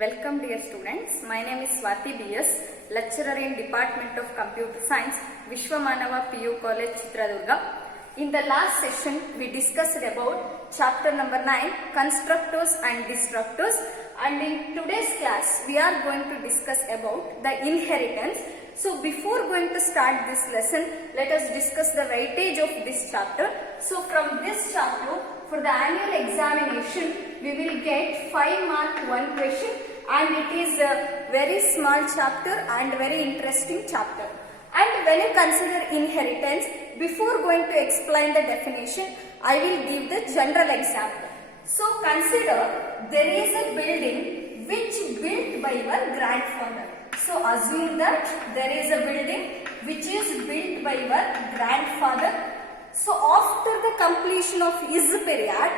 Welcome dear students, my name is Swati BS, lecturer in Department of Computer Science, Vishwamanava PU College, Chitradurga. In the last session, we discussed about chapter number 9, constructors and destructors, and in today's class, we are going to discuss about the inheritance. So before going to start this lesson, let us discuss the weightage of this chapter. So from this chapter, for the annual examination, we will get 5 mark 1 question, and it is a very small chapter and very interesting chapter. And when you consider inheritance, before going to explain the definition, I will give the general example. So consider there is a building which built by your grandfather. So assume that there is a building which is built by your grandfather. So after the completion of his period,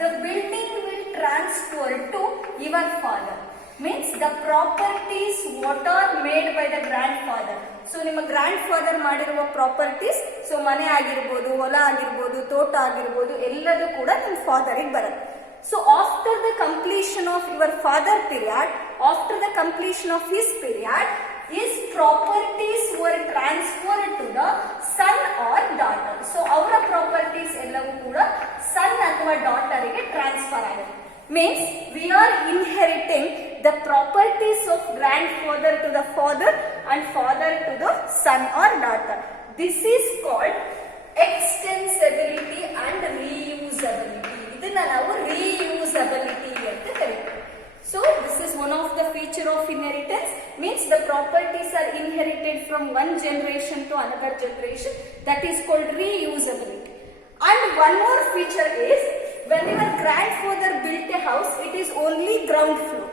the building will transfer to your father. Means the properties what are made by the grandfather. So ನಿಮ್ಮ grandfather ಮಾಡಿರುವ properties, so ಮನೆ ಆಗಿರಬಹುದು, ಹೊಲ ಆಗಿರಬಹುದು, ತೋಟ ಆಗಿರಬಹುದು, ಎಲ್ಲದೂ ಕೂಡ ನಿಮ್ಮ father ಗೆ ಬರುತ್ತೆ. So after the completion of your father period, after the completion of his period, his properties were transferred to the son or daughter. So ಅವರ properties ಎಲ್ಲವೂ ಕೂಡ son ಅಥವಾ daughter ಗೆ transfer ಆಗುತ್ತೆ. Means we are inheriting the properties of grandfather to the father and father to the son or daughter. This is called extensibility and reusability. ಇದನ್ನ ನಾವು reusability ಅಂತ ಕರೀತೀವಿ. So this is one of the feature of inheritance, means the properties are inherited from one generation to another generation, that is called reusability. And one more feature is, when your grandfather built a house, it is only ground floor,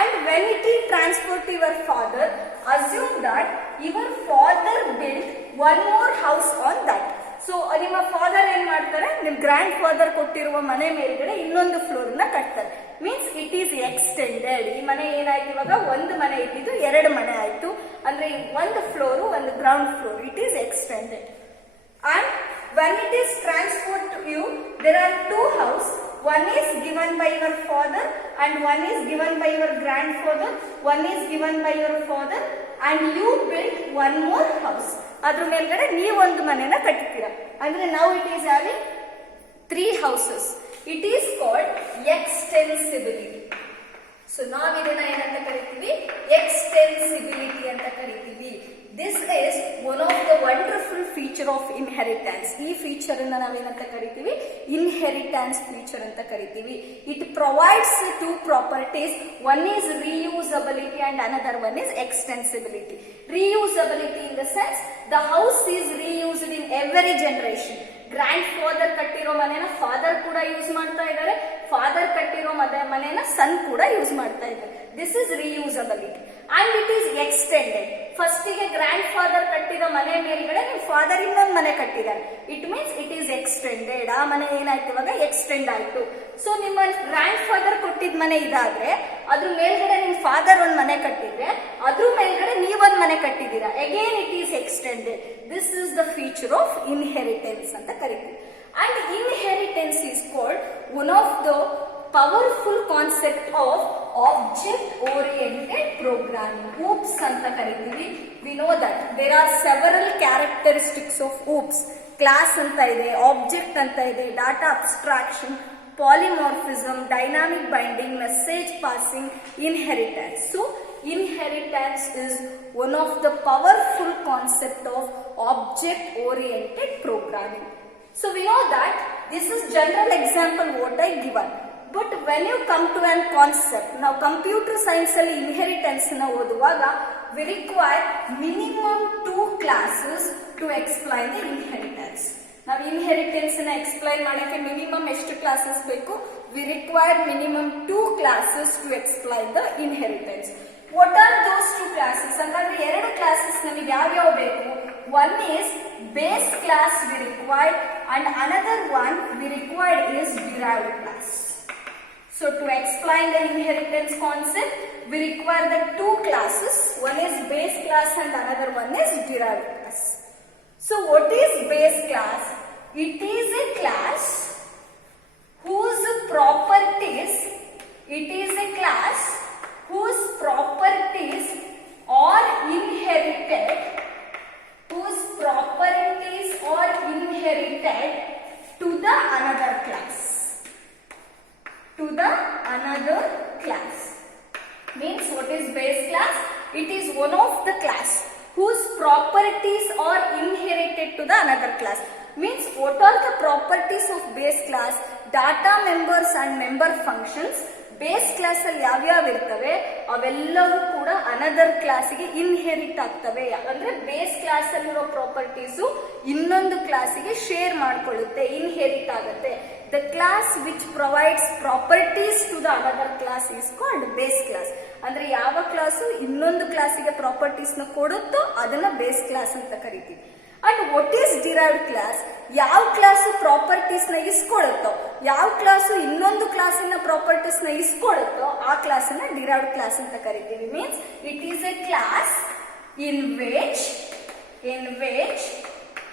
and when it is transferred to your father, assume that your father built one more house on that. So ನಿಮ್ಮ ಫಾದರ್ ಏನ್ ಮಾಡ್ತಾರೆ, ನಿಮ್ grand father ಕೊಟ್ಟಿರುವ ಮನೆ ಮೇಲ್ಗಡೆ ಇನ್ನೊಂದು ಫ್ಲೋರ್ ನ ಕಟ್ತಾರೆ. Means it is extended. ಈ ಮನೆ ಏನಾಯ್ತು, ಇವಾಗ ಒಂದು ಮನೆ ಇದ್ದಿದ್ದು 2 ಮನೆ ಆಯ್ತು, ಅಂದ್ರೆ ಒಂದು ಫ್ಲೋರು ಒಂದು ground floor, it is extended. And when it is transferred to you, there are 2 houses. One is given by your father and one is given by your grandfather. One is given by your father and you built one more house. ಅದ್ರ ಮೇಲ್ಗಡೆ ನೀವೊಂದು ಮನೆನ ಕಟ್ಟಿದ್ದೀರ. ಅಂದ್ರೆ now it is having 3 houses. It is called extensibility. So ನಾವು ಇದನ್ನ ಏನಂತ ಕರಿತೀವಿ, extensibility ಅಂತ ಕರಿತೀವಿ. This is one of the wonderful feature of inheritance. ಈ feature ಅನ್ನ ನಾವೇನಂತ ಕರಿತೀವಿ, inheritance feature ಅಂತ ಕರಿತೀವಿ. It provides 2 properties. One is reusability and another one is extensibility. Reusability in the sense, the house is reused in every generation. Grand father ಕಟ್ಟಿರೋ ಮನೆನ ಫಾದರ್ ಕೂಡ ಯೂಸ್ ಮಾಡ್ತಾ ಇದ್ದಾರೆ, ಫಾದರ್ ಕಟ್ಟಿರೋ ಮನೆನ ಸನ್ ಕೂಡ ಯೂಸ್ ಮಾಡ್ತಾ ಇದ್ದಾರೆ. This is reusability and it is extended. ಫಸ್ಟಿಗೆ ಗ್ರ್ಯಾಂಡ್ ಫಾದರ್ ಕಟ್ಟಿರೋ ಮನೆ ಮೇಲ್ಗಡೆ ನಿಮ್ ಫಾದರ್ ಇನ್ನೊಂದು ಮನೆ ಕಟ್ಟಿದ್ದಾರೆ, it means it is extended. ಆ ಮನೆ ಏನಾಯ್ತು, ಇವಾಗ ಎಕ್ಸ್ಟೆಂಡ್ ಆಯ್ತು. ಸೊ ನಿಮ್ಮ ಗ್ರ್ಯಾಂಡ್ ಫಾದರ್ ಕೊಟ್ಟಿದ್ ಮನೆ ಇದಾದ್ರೆ ಅದ್ರ ಮೇಲ್ಗಡೆ ನಿಮ್ ಫಾದರ್ ಒಂದ್ ಮನೆ ಕಟ್ಟಿದ್ರೆ ಅದ್ರ ಮೇಲ್ಗಡೆ ನೀವೊಂದ್ ಮನೆ ಕಟ್ಟಿದ್ದೀರಾ, again it is extended. This is the feature of inheritance ಅಂತ ಕರಿತೀವಿ. And inheritance is called one of the powerful concept of object oriented programming. OOPS ಅಂತ ಕರಿತೀವಿ. We know that there are several characteristics of OOPS. Class ಅಂತ ಇದೆ, object ಅಂತ ಇದೆ, data abstraction, polymorphism, dynamic binding, message passing, inheritance. So inheritance is one of the powerful concept of object oriented programming. So we know that this is general example what I given. But when you come to an concept, now computer science ಅಲ್ಲಿ inheritance ನ ಓದುವಾಗ we require minimum 2 classes to explain the inheritance. ನಾವು inheritance ನ explain ಮಾಡಕ್ಕೆ minimum ಎಷ್ಟು ಕ್ಲಾಸಸ್ ಬೇಕು? We require minimum 2 classes to explain the inheritance. What are those 2 classes? ಅಂತಂದ್ರೆ 2 classes ನಮಗೆ ಯಾವ್ಯಾವ ಬೇಕು? One is base class we required and another one we required is derived class. So to explain the inheritance concept, we require the 2 classes. One is base class and another one is derived class. So what is base class? It is a class whose properties the another class. Means what is base class? It is one of the class whose properties are inherited to the another class. Means what are the properties of base class? Data members and member functions base class ಅಲ್ಲಿ ಯಾವ್ಯಾವ ಇರ್ತವೆ ಅವೆಲ್ಲವೂ ಕೂಡ ಅನದರ್ ಕ್ಲಾಸಿಗೆ ಇನ್ಹೆರಿಟ್ ಆಗ್ತವೆ. ಅಂದ್ರೆ base class ಅಲ್ಲಿರೋ properties ಇನ್ನೊಂದು ಕ್ಲಾಸಿಗೆ ಶೇರ್ ಮಾಡ್ಕೊಳ್ಳುತ್ತೆ, ಇನ್ಹೆರಿಟ್ ಆಗುತ್ತೆ. The class which provides properties to the another class is called base class. ಅಂದ್ರೆ ಯಾವ ಕ್ಲಾಸು ಇನ್ನೊಂದು ಕ್ಲಾಸಿಗೆ ಪ್ರಾಪರ್ಟೀಸ್ ನ ಕೊಡುತ್ತೋ ಅದನ್ನ ಬೇಸ್ ಕ್ಲಾಸ್ ಅಂತ ಕರಿತೀವಿ. And what is derived class? ಯಾವ ಕ್ಲಾಸ್ ಪ್ರಾಪರ್ಟೀಸ್ ನ ಇಸ್ಕೊಳ್ಳುತ್ತೋ, ಯಾವ ಕ್ಲಾಸು ಇನ್ನೊಂದು ಕ್ಲಾಸಿನ ಪ್ರಾಪರ್ಟೀಸ್ ನ ಇಸ್ಕೊಳ್ಳುತ್ತೋ ಆ ಕ್ಲಾಸ್ ಅನ್ನ ಡಿರೈವ್ಡ್ ಕ್ಲಾಸ್ ಅಂತ ಕರಿತೀವಿ. Means it is a class in which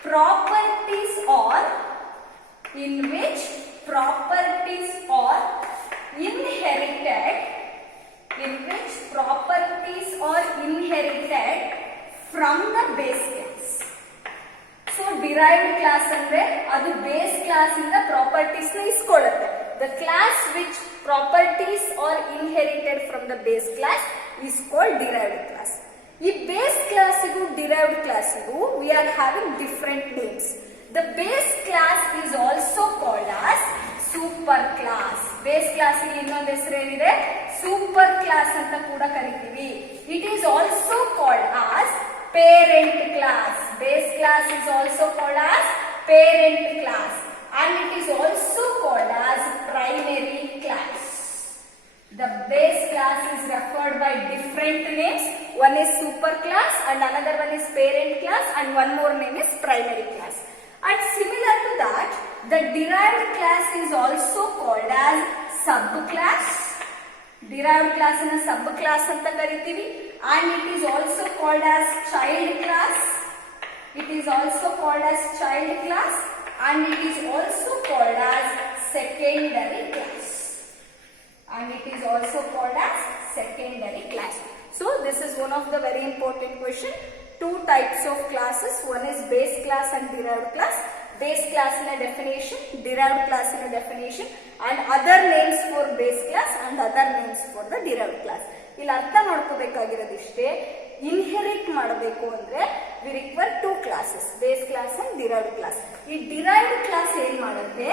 properties are inherited from the base class. So derived class ಅಂದ್ರೆ ಅದು ಬೇಸ್ ಕ್ಲಾಸ್ ಇಂದ ಪ್ರಾಪರ್ಟೀಸ್ ನ ಇಸ್ಕೊಳ್ಳುತ್ತೆ. The class which properties are inherited from the base class is called derived class. ಈ base ಕ್ಲಾಸಿಗೂ ಡಿರೈವ್ಡ್ ಕ್ಲಾಸಿಗೂ we are having different names. The base class is also called as super class. Base class ಇನ್ನೊಂದು ಹೆಸರೇನಿದೆ? Super class ಅಂತ ಕೂಡ ಕರಿತೀವಿ. It is also called as parent class. Base class is also called as parent class and it is also called as primary class. The base class is referred by different names. One is super class and another one is parent class and one more name is primary class. And similar to that, the derived class is also called as subclass. Derived class in a subclass anta kariತೀವಿ. And it is also called as child class. It is also called as child class and it is also called as secondary class. And it is also called as secondary class. So this is one of the very important question. Two types of classes. One is base class and derived class. Base class in a definition, derived class in a definition and other names for base class and other names for the derived class. ಇಲ್ಲಿ ಅರ್ಥ ಮಾಡ್ಕೋಬೇಕಾಗಿರೋದಿಷ್ಟೇ, inherit ಮಾಡಬೇಕು ಅಂದ್ರೆ we require two classes, base class and derived class. ಈ derived class ಏನ್ ಮಾಡುತ್ತೆ?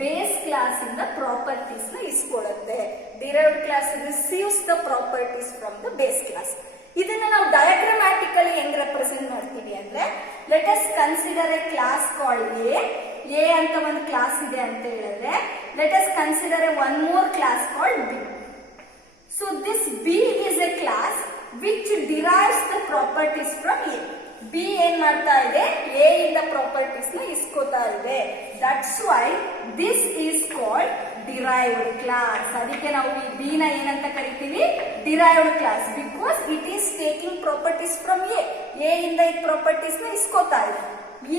Base class ಇಂದ properties ನ ಇಸ್ಕೊಳ್ಳುತ್ತೆ. Derived class receives the properties from the base class. ಇದನ್ನ ನಾವು ಡಯಾಗ್ರಾಮ್ಯಾಟಿಕಲಿ ಹೆಂಗ್ ರೆಪ್ರೆಸೆಂಟ್ ಮಾಡ್ತೀವಿ ಅಂದ್ರೆ, let us consider a class called A ಅಂತ ಒಂದು ಕ್ಲಾಸ್ ಇದೆ ಅಂತ ಹೇಳಿದ್ರೆ, let us consider a one more class called B. So this B is a class which derives the properties from A. B ಏನ್ ಮಾಡ್ತಾ ಇದೆ? A ಇಂದ ಪ್ರಾಪರ್ಟೀಸ್ ನ ಇಸ್ಕೋತಾ ಇದೆ. That's why this is called derived class. ಅದಕ್ಕೆ ನಾವು ಈ B ನ ಏನಂತ ಕರಿತೀವಿ? derived class, because it is taking properties from A. A ಇಂದ ಈ ಪ್ರಾಪರ್ಟೀಸ್ ನ ಇಸ್ಕೋತಾ ಇದೆ.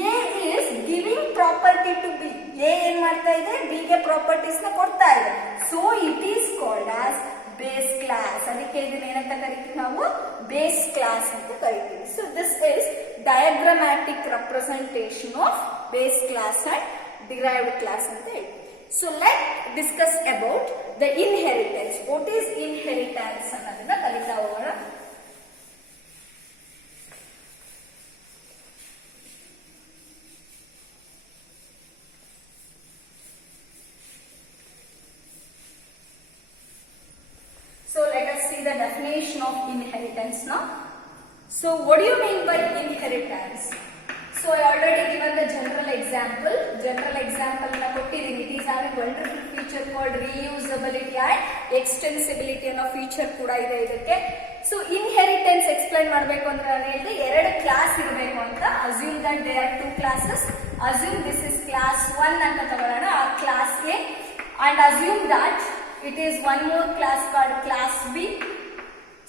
A is giving property to B. A ಏನ್ ಮಾಡ್ತಾ ಇದೆ? B ಗೆ ಪ್ರಾಪರ್ಟೀಸ್ ನ ಕೊಡ್ತಾ ಇದೆ. So it is called as base class. ಅದಕ್ಕೆ ಇದನ್ನ ಏನಂತ ಕರಿತೀವಿ ನಾವು? ಬೇಸ್ ಕ್ಲಾಸ್ ಅಂತ ಕರಿತೀವಿ. So this is diagrammatic representation of base class and derived class ಅಂತ ಹೇಳಿ. So let discuss about the inheritance. What is inheritance ಅನ್ನೋದನ್ನ ಕಲಿತಾ ಹೋಗೋಣ. So let us see the definition of inheritance now. So what do you mean by inheritance? So I already given the general example. General example na kottidini. It is having wonderful feature called reusability and extensibility ಅನ್ನೋ feature ಕೂಡ ಇದೆ ಇದಕ್ಕೆ. So inheritance explain ಮಾಡಬೇಕು ಅಂದ್ರೆ ನಾನು ಹೇಳಿದೆ ಎರಡು ಕ್ಲಾಸ್ ಇರಬೇಕು ಅಂತ. Assume that there are two classes. Assume this is class 1 ಅಂತ ತಗೊಳ್ಳೋಣ, ಆ class A, and assume that it is one more class called class B.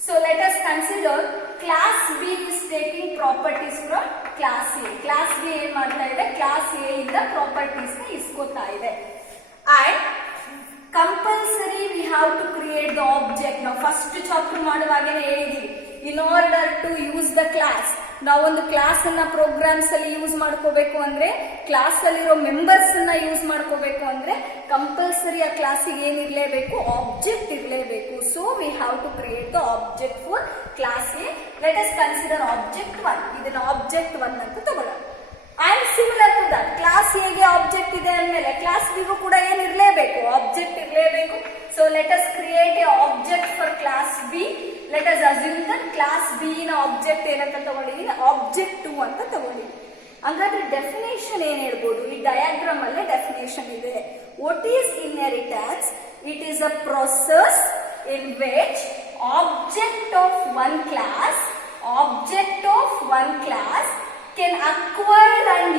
So let us consider class B is taking properties from class A. Class B ಏನ್ ಮಾಡ್ತಾ ಇದೆ? class A ಇಂದ properties ನ ಇಸ್ಕೋತಾ ಇದೆ. And compulsory we have to create the object. ನಾವು first chapter ಮಾಡುವಾಗಲೇ ಹೇಳಿದೀವಿ, in order to use the class ನಾವೊಂದು ಕ್ಲಾಸ್ ಅನ್ನ ಪ್ರೋಗ್ರಾಮ್ಸ್ ಅಲ್ಲಿ ಯೂಸ್ ಮಾಡ್ಕೋಬೇಕು ಅಂದ್ರೆ, ಕ್ಲಾಸ್ ಅಲ್ಲಿರೋ ಮೆಂಬರ್ಸ್ ಅನ್ನ ಯೂಸ್ ಮಾಡ್ಕೋಬೇಕು ಅಂದ್ರೆ ಕಂಪಲ್ಸರಿ ಆ ಕ್ಲಾಸಿಗೆ ಏನಿರ್ಲೇಬೇಕು, ಆಬ್ಜೆಕ್ಟ್ ಇರಲೇಬೇಕು. So we have to create the object for class A. Let us consider object 1. ಇದನ್ನ ಆಬ್ಜೆಕ್ಟ್ 1 ಅಂತ ತಗೊಳ್ಳೋಣ. And similar to that, class ಎಗೆ ಆಬ್ಜೆಕ್ಟ್ ಇದೆ ಅಂದ್ಮೇಲೆ ಕ್ಲಾಸ್ ಬಿಗೂ ಕೂಡ ಏನಿರ್ಲೇಬೇಕು, ಆಬ್ಜೆಕ್ಟ್ ಇರಲೇಬೇಕು. So let us create a object for class B. Let us assume that class B ನ ಆಬ್ಜೆಕ್ಟ್ ಏನಂತ ತಗೊಂಡಿದೀನಿ, ಆಬ್ಜೆಕ್ಟ್ 2 ಅಂತ ತಗೊಂಡಿದ್ದೀನಿ. ಹಾಗಾದ್ರೆ ಡೆಫಿನೇಷನ್ ಏನ್ ಹೇಳ್ಬೋದು, ಈ ಡಯಾಗ್ರಾಮ್ ಅಲ್ಲೇ ಡೆಫಿನೇಷನ್ ಇದೆ. What is inheritance? It is a process in which object of one class can acquire and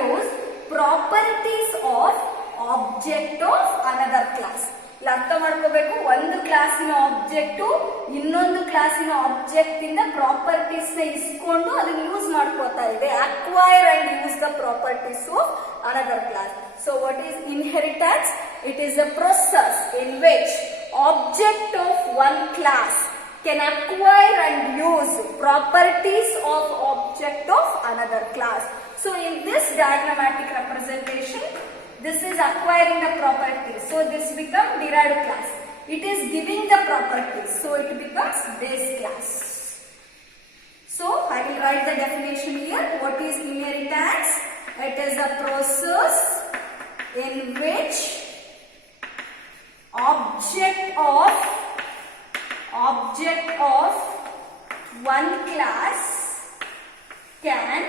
use properties of object of another class. ಇಲ್ಲಿ ಅರ್ಥ ಮಾಡ್ಕೋಬೇಕು, ಒಂದು ಕ್ಲಾಸಿನ ಆಬ್ಜೆಕ್ಟ್ ಇನ್ನೊಂದು ಕ್ಲಾಸಿನ ಆಬ್ಜೆಕ್ಟ್ ಇಂದ ಪ್ರಾಪರ್ಟೀಸ್ ನ ಇಸ್ಕೊಂಡು ಅದನ್ನ ಯೂಸ್ ಮಾಡ್ಕೋತಾ ಇದೆ. Acquire and use the properties of another class. So what is inheritance? It is a process in which object of one class can acquire and use properties of object of another class. So in this diagrammatic representation, this is acquiring the properties. So this becomes derived class. It is giving the properties. So it becomes base class. So I will write the definition here. What is inheritance? It is a process in which object of one class can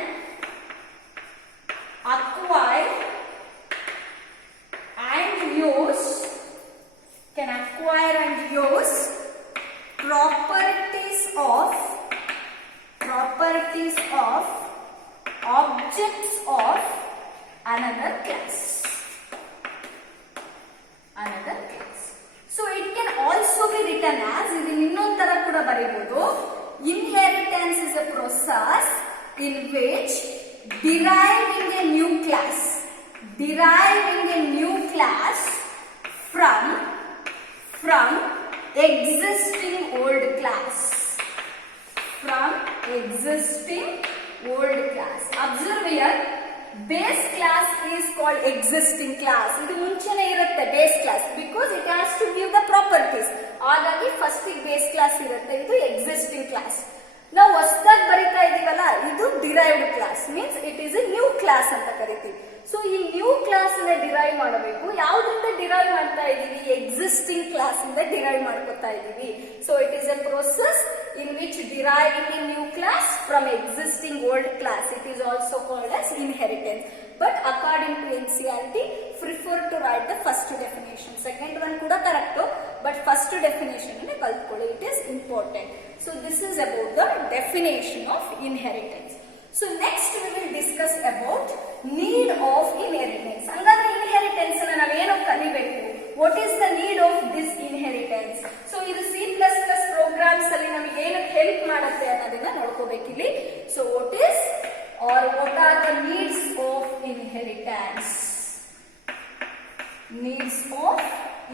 acquire and use properties of objects of another class. So it can also be written as, ಇದನ್ನ ಇನ್ನೊಂದು ತರ ಕೂಡ ಬರೆಯಬಹುದು. Inheritance is a process in which deriving a new class from existing old class. Observe here, base class is called existing class. ಇದು ಮುಂಚೆನೇ ಇರುತ್ತೆ base class, because it has to give the properties. ಹಾಗಾಗಿ first base class ಇರುತ್ತೆ, ಇದು existing class. ನಾವು ಹೊಸದಾಗಿ ಬರೀತಾ ಇದೀವಲ್ಲ, ಇದು derived class, means it is a new class ಅಂತ ಕರಿತೀವಿ. ಸೊ ಈ ನ್ಯೂ ಕ್ಲಾಸ್ ನ ಡಿರೈವ್ ಮಾಡಬೇಕು. ಯಾವ್ದ್ರಿಂದ ಡಿರೈವ್ ಮಾಡ್ತಾ ಇದೀವಿ? ಎಕ್ಸಿಸ್ಟಿಂಗ್ ಕ್ಲಾಸ್ ಇಂದ ಡಿರೈವ್ ಮಾಡ್ಕೊತಾ ಇದೀವಿ. So it is A process in which deriving a new class from existing old class. It is also called as inheritance. But according to NCERT, prefer to write the first definition. Second one kuda correct, but first definition ne kaltkoli. It is important. So this is about the definition of inheritance. So next we will discuss about need of inheritance. Hangandre inheritance na navu ಏನು ಕಲಿಬೇಕು? What is the need of this inheritance? So ಇದು C++ programs ಅಲ್ಲಿ ನಮಗೆ ಏನಕ್ಕೆ ಹೆಲ್ಪ್ ಮಾಡುತ್ತೆ ಅನ್ನೋದನ್ನ ನೋಡ್ಕೋಬೇಕಿಲ್ಲಿ. So what are the needs of inheritance? Needs of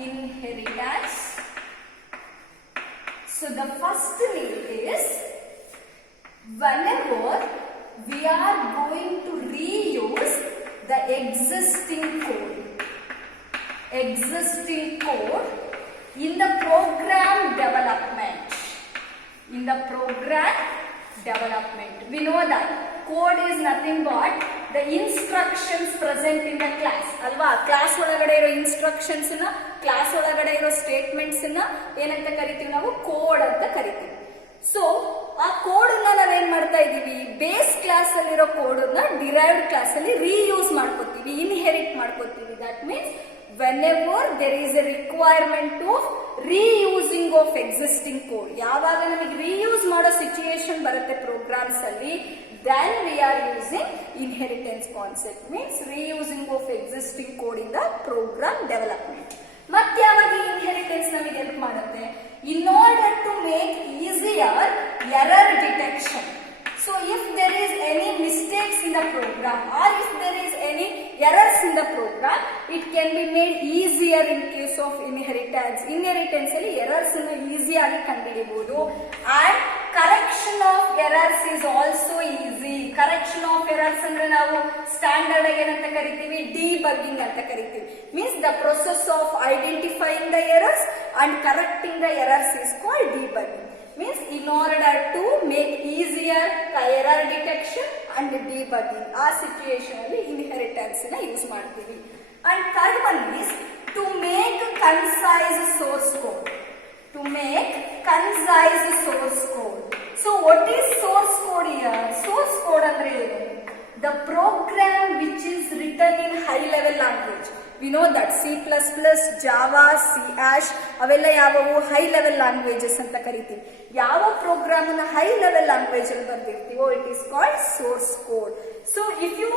inheritance. So the first need is, whenever we are going to reuse the existing code in the program development. We know that code is nothing but the instructions present in the class. Alva, class ಒಳಗಡೆ ಇರೋ instructions ನ, class ಒಳಗಡೆ ಇರೋ statements ನ ಏನಂತ ಕರಿತೀವಿ ನಾವು? ಕೋಡ್ ಅಂತ ಕರಿತೀವಿ. ಸೊ ಆ ಕೋಡ್ ಅನ್ನ ನಾವೇನ್ ಮಾಡ್ತಾ ಇದೀವಿ? ಬೇಸ್ ಕ್ಲಾಸ್ ಅಲ್ಲಿರೋ ಕೋಡ್ ಅನ್ನ ಡಿರೈವ್ಡ್ ಕ್ಲಾಸ್ ಅಲ್ಲಿ ರೀಯೂಸ್ ಮಾಡ್ಕೋತೀವಿ, ಇನ್ಹೆರಿಟ್ ಮಾಡ್ಕೋತೀವಿ. That means whenever there is a requirement of reusing of existing code, ಯಾವಾಗ ನಮಗೆ reuse ಮಾಡೋ ಸಿಚುಯೇಷನ್ ಬರುತ್ತೆ ಪ್ರೋಗ್ರಾಮ್ಸ್ ಅಲ್ಲಿ, then we are using inheritance concept. Means reusing of existing code in the program development. ಮತ್ತೆ ಯಾವಾಗ inheritance ನಮಗೆ ಹೆಲ್ಪ್ ಮಾಡುತ್ತೆ? In order to make easier error detection. So if there is any mistakes in the program or if there is any errors in the program, it can be made easier in case features of inheritance. Inheritance ಅಲ್ಲಿ ಎರರ್ಸ್ ಅನ್ನು ಈಸಿಯಾಗಿ ಕಂಡುಹಿಡಿಯಬಹುದು. And correction of errors is also easy. Correction of errors ಅಂದ್ರೆ ನಾವು ಸ್ಟ್ಯಾಂಡರ್ಡ್ ಆಗಿ ಏನಂತ ಕರಿತೀವಿ, ಡಿಬಗ್ಗಿಂಗ್ ಅಂತ ಕರಿತೀವಿ. Means the process of identifying the errors and correcting the errors is called debugging. Means in order to make easier error detection and debugging, ಆ ಸಿಚುಯೇಷನ್ ಅಲ್ಲಿ ಇನ್ಹೆರಿಟೆನ್ಸ್ ನ ಯೂಸ್ ಮಾಡ್ತೀವಿ. And third one is to make concise source code. To make concise source code. So what is source code here? Source code ಅಂದ್ರೆ ಏನು? The program which is written in high level language. We know that C++, Java, C#, ಅವೆಲ್ಲ ಯಾವವು high level languages ಅಂತ ಕರಿತೀವಿ. ಯಾವ ಪ್ರೋಗ್ರಾಮ್ ಅನ್ನ high level language ಅಲ್ಲಿ ಬರ್ದಿರ್ತೀವೋ it is called source code. So if you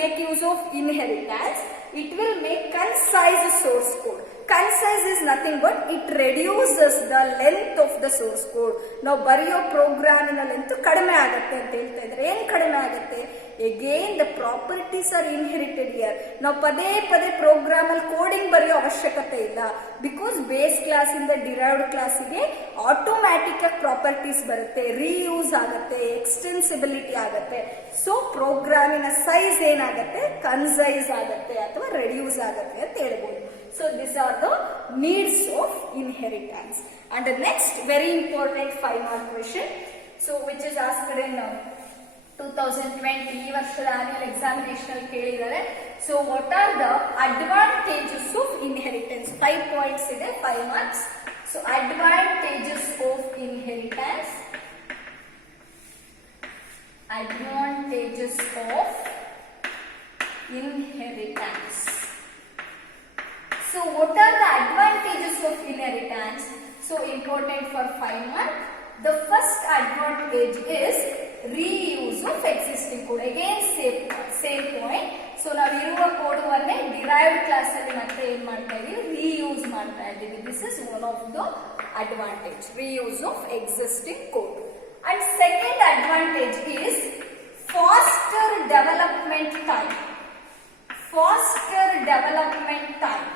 make use of inheritance, it will make concise source code. Concise is nothing but it reduces the length of the source code. ನಾವು ಬರೆಯೋ ಪ್ರೋಗ್ರಾಮಿನ ಲೆಂತ್ ಕಡಿಮೆ ಆಗುತ್ತೆ ಅಂತ ಹೇಳ್ತಾ ಇದ್ರೆ, ಏನ್ ಕಡಿಮೆ ಆಗುತ್ತೆ? Again the properties are inherited here. ನಾವು ಪದೇ ಪದೇ ಪ್ರೋಗ್ರಾಮ್ ಅಲ್ಲಿ ಕೋಡಿಂಗ್ ಬರೆಯೋ ಅವಶ್ಯಕತೆ ಇಲ್ಲ. ಬಿಕಾಸ್ ಬೇಸ್ ಕ್ಲಾಸ್ ಇಂದ ಡಿರೈವ್ಡ್ ಕ್ಲಾಸಿಗೆ ಆಟೋಮ್ಯಾಟಿಕ್ ಆಗಿ ಪ್ರಾಪರ್ಟೀಸ್ ಬರುತ್ತೆ, ರೀಯೂಸ್ ಆಗುತ್ತೆ, ಎಕ್ಸ್ಟೆನ್ಸಿಬಿಲಿಟಿ ಆಗುತ್ತೆ. ಸೊ ಪ್ರೋಗ್ರಾಮಿನ ಸೈಜ್ ಏನಾಗುತ್ತೆ, ಕನ್ಸೈಸ್ ಆಗುತ್ತೆ ಅಥವಾ ರೆಡ್ಯೂಸ್ ಆಗುತ್ತೆ ಅಂತ ಹೇಳ್ಬೋದು. So these are the needs of inheritance. And the next very important 5-mark question, so which is asked in 2020 ಈ ವರ್ಷದ annual examination ಅಲ್ಲಿ ಕೇಳಿದ್ದಾರೆ. So what are the advantages of inheritance? 5 points ಇದೆ, 5 marks. So advantages of inheritance. Advantages of inheritance. So what are the advantages of inheritance? So important for 5 marks. The first advantage is reuse of existing code. Again same point. So ನಾವು ಇರುವ ಕೋಡ್ ಅನ್ನೇ derived class ಅಲ್ಲಿ ಮತ್ತೆ ಏನ್ ಮಾಡ್ತಾ ಇದೀವಿ, reuse ಮಾಡ್ತಾ ಇದೀವಿ. This is one of the advantage, reuse of existing code. And second advantage is faster development time. Faster development time.